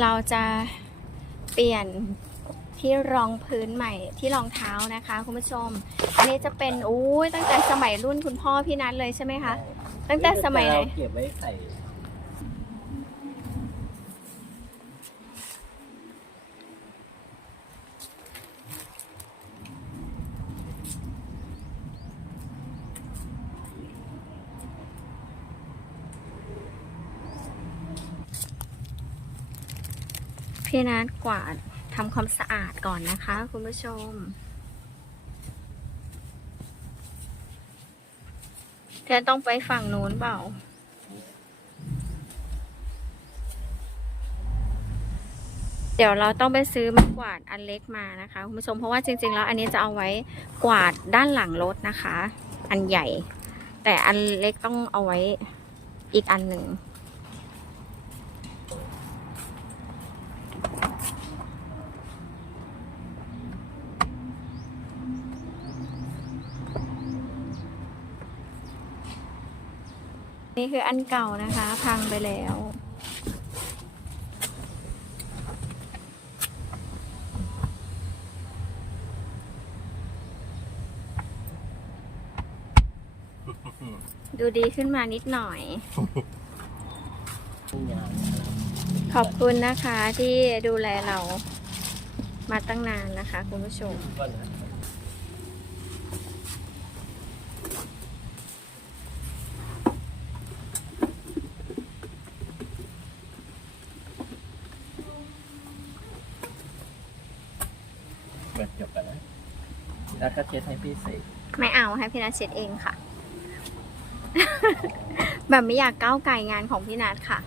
เราจะเปลี่ยนที่รองพื้นใหม่ที่รองเท้านะคะคุณผู้ชม อันนี้จะเป็นอู้ยตั้งแต่สมัยรุ่นคุณพ่อพี่นัทเลยใช่ไหมคะ ตั้งแต่สมัยไหน เก็บไว้ใส่ พี่นัทกวาดทำความสะอาดก่อนนะคะ คุณผู้ชม เธอต้องไปฝั่งนู้นเปล่าเดี๋ยวเราต้องไปซื้อไม้กวาดอันเล็กมานะคะคุณผู้ชมเพราะว่าจริง ๆ แล้วอันนี้จะเอาไว้กวาดด้านหลังรถนะคะ อันใหญ่ แต่อันเล็กต้องเอาไว้อีกอันหนึ่ง นี่คืออันเก่านะคะ พังไปแล้ว ดูดีขึ้นมานิดหน่อย ขอบคุณนะคะที่ดูแลเรามาตั้งนานนะคะ คุณผู้ชม ก็นะเปิดจบกันนะ แล้วก็เช็ดให้พี่เสกไม่เอาให้พี่นัทเช็ดเองค่ะ แบบไม่อยากก้าวไก่งานของพี่นัทค่ะ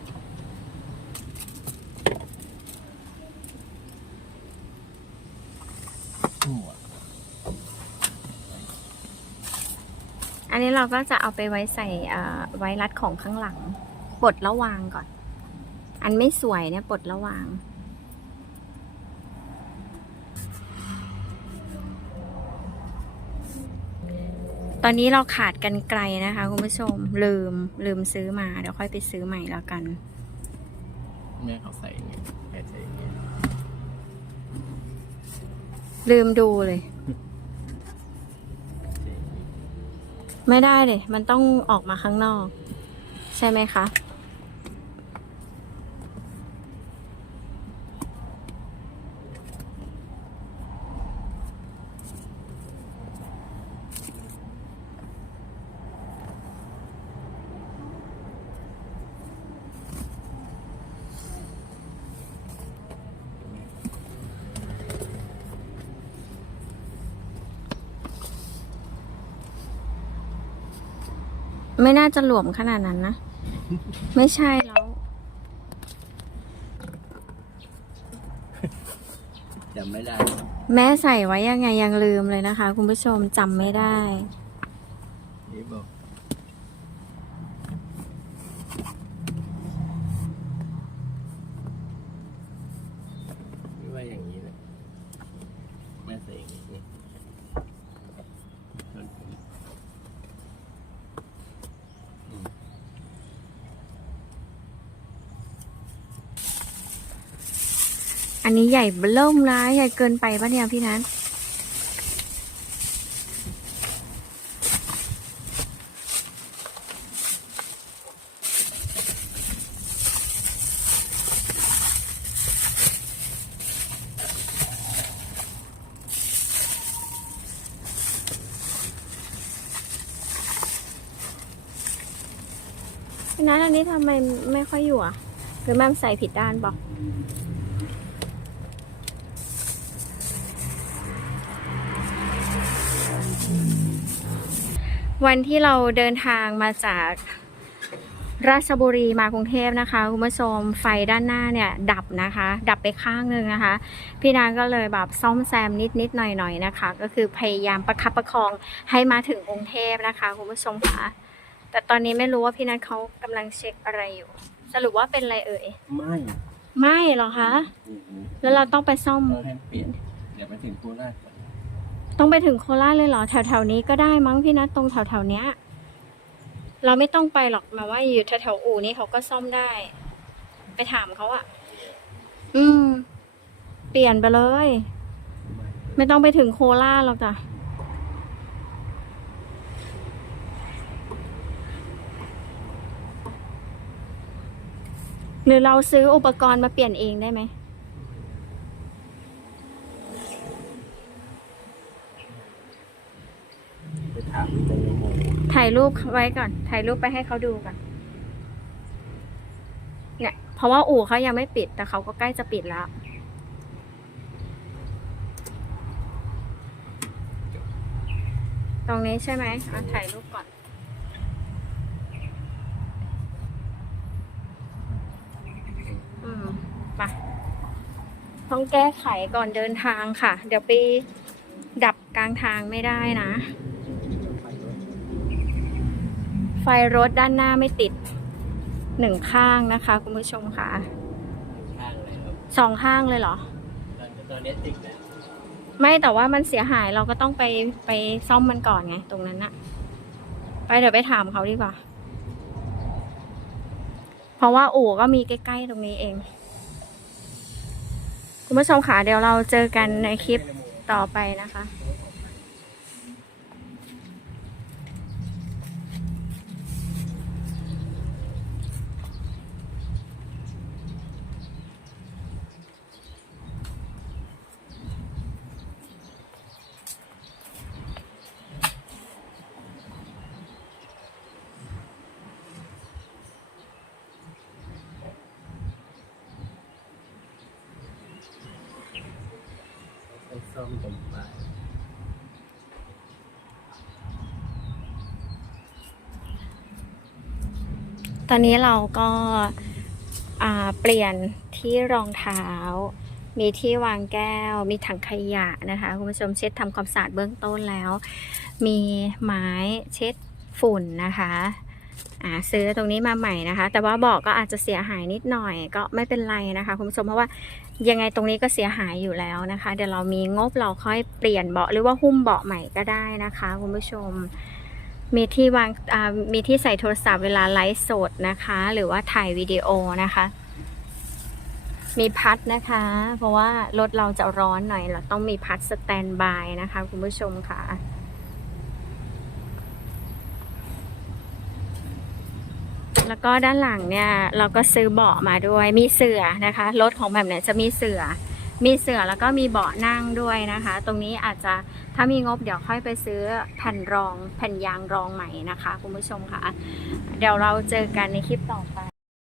อันนี้เราก็จะเอาไปไว้ใส่ไว้รัดของข้างหลัง ปลดระวางก่อน อันไม่สวยเนี่ยปลดระวาง ตอนนี้เราขาดกันไกลนะคะคุณผู้ชม ลืมลืมซื้อมา เดี๋ยวค่อยไปซื้อใหม่แล้วกัน แม่เขาใส่อย่างเงี้ยแม่ใส่อย่างเงี้ยลืมดูเลยใส่อย่างงี้ไม่ได้เลย มันต้องออกมาข้างนอก ใช่ไหมคะ ไม่น่าจะหลวมขนาดนั้นนะ ไม่ใช่แล้ว จำไม่ได้ แม่ใส่ไว้ยังไงยังลืมเลยนะคะ คุณผู้ชมจำไม่ได้ นี่บอกไม่ว่าอย่างนี้นะแม่ใส่อย่างนี้นี่ส่วนผมอืม อันนี้ใหญ่เบิ่มนะใหญ่เกินไปปะเนี่ยพี่นัทพี่นัทอันนี้ทำไมไม่ค่อยอยู่อะ หรือแม่ใส่ผิดด้านบอก วันที่เราเดินทางมาจากราชบุรีมากรุงเทพนะคะคุณผู้ชมไฟด้านหน้าเนี่ยดับนะคะ ดับไปข้างหนึ่งนะคะ พี่นางก็เลยแบบซ่อมแซมนิดนิดๆหน่อยหน่อยๆนะคะ ก็คือพยายามประคับประคองให้มาถึงกรุงเทพนะคะคุณผู้ชมค่ะแต่ตอนนี้ไม่รู้ว่าพี่นัทเขากำลังเช็คอะไรอยู่ สรุปว่าเป็นอะไรเอ่ยไม่ไม่หรอคะอืมแล้วเราต้องไปซ่อมต้องให้เปลี่ยนเดี๋ยวไปถึงโคราชก่อน ต้องไปถึงโคราชเลยเหรอแถวๆนี้ก็ได้มั้งพี่นัทตรงแถวๆเนี้ย เราไม่ต้องไปหรอกมาว่าอยู่แถวๆอู่นี้เขาก็ซ่อมได้ ไปถามเขาอะอืม เปลี่ยนไปเลย ไม่ต้องไปถึงโคราชหรอกจ้ะหรือเราซื้ออุปกรณ์มาเปลี่ยนเองได้ไหม ไปถามตรงนี้หมด ถ่าย รูปไว้ก่อน ถ่ายรูปไปให้เขาดูก่อน เนี่ย เพราะว่าอู่เขายังไม่ปิด แต่เขาก็ใกล้จะปิดแล้ว ตรงนี้ใช่ไหมอะถ่ายรูปก่อน อืมไปต้องแก้ไขก่อนเดินทางค่ะ เดี๋ยวไปดับกลางทางไม่ได้นะ ไฟรถด้านหน้าไม่ติดหนึ่งข้างนะคะ คุณผู้ชมค่ะข้างเลยครับสองข้างเลยเหรอ ตอนตอนนี้ติดแล้วไม่แต่ว่ามันเสียหายเราก็ต้องไปไปซ่อมมันก่อนไง ตรงนั้นอะไปเดี๋ยวไปถามเขาดีกว่า เพราะว่าอู่ก็มีใกล้ ๆ ตรงนี้เอง คุณผู้ชมค่ะเดี๋ยวเราเจอกันในคลิปต่อไปนะคะ ไปซ่อมตรงปลายตอนนี้เราก็าเปลี่ยนที่รองเท้า มีที่วางแก้ว มีถังขยะนะคะคุณผู้ชมเช็ดทำความสะอาดเบื้องต้นแล้ว มีไม้เช็ดฝุ่นนะคะ อ่าซื้อตรงนี้มาใหม่นะคะ แต่ว่าเบาะก็อาจจะเสียหายนิดหน่อยก็ไม่เป็นไรนะคะคุณผู้ชมเพราะว่ายังไงตรงนี้ก็เสียหายอยู่แล้วนะคะ เดี๋ยวเรามีงบเราค่อยเปลี่ยนเบาะหรือว่าหุ้มเบาะใหม่ก็ได้นะคะคุณผู้ชมมีที่วางมีที่ใส่โทรศัพท์เวลาไลฟ์สดนะคะ หรือว่าถ่ายวิดีโอนะคะ มีพัดนะคะ เพราะว่ารถเราจะร้อนหน่อยเราต้องมีพัดสแตนบายนะคะ คุณผู้ชมค่ะ แล้วก็ด้านหลังเนี่ยเราก็ซื้อเบาะมาด้วย มีเสื่อนะคะรถของแบบเนี้ยจะมีเสื่อ มีเสื่อแล้วก็มีเบาะนั่งด้วยนะคะ ตรงนี้อาจจะถ้ามีงบเดี๋ยวค่อยไปซื้อแผ่นรองแผ่นยางรองใหม่นะคะคุณผู้ชมค่ะ เดี๋ยวเราเจอกันในคลิปต่อไป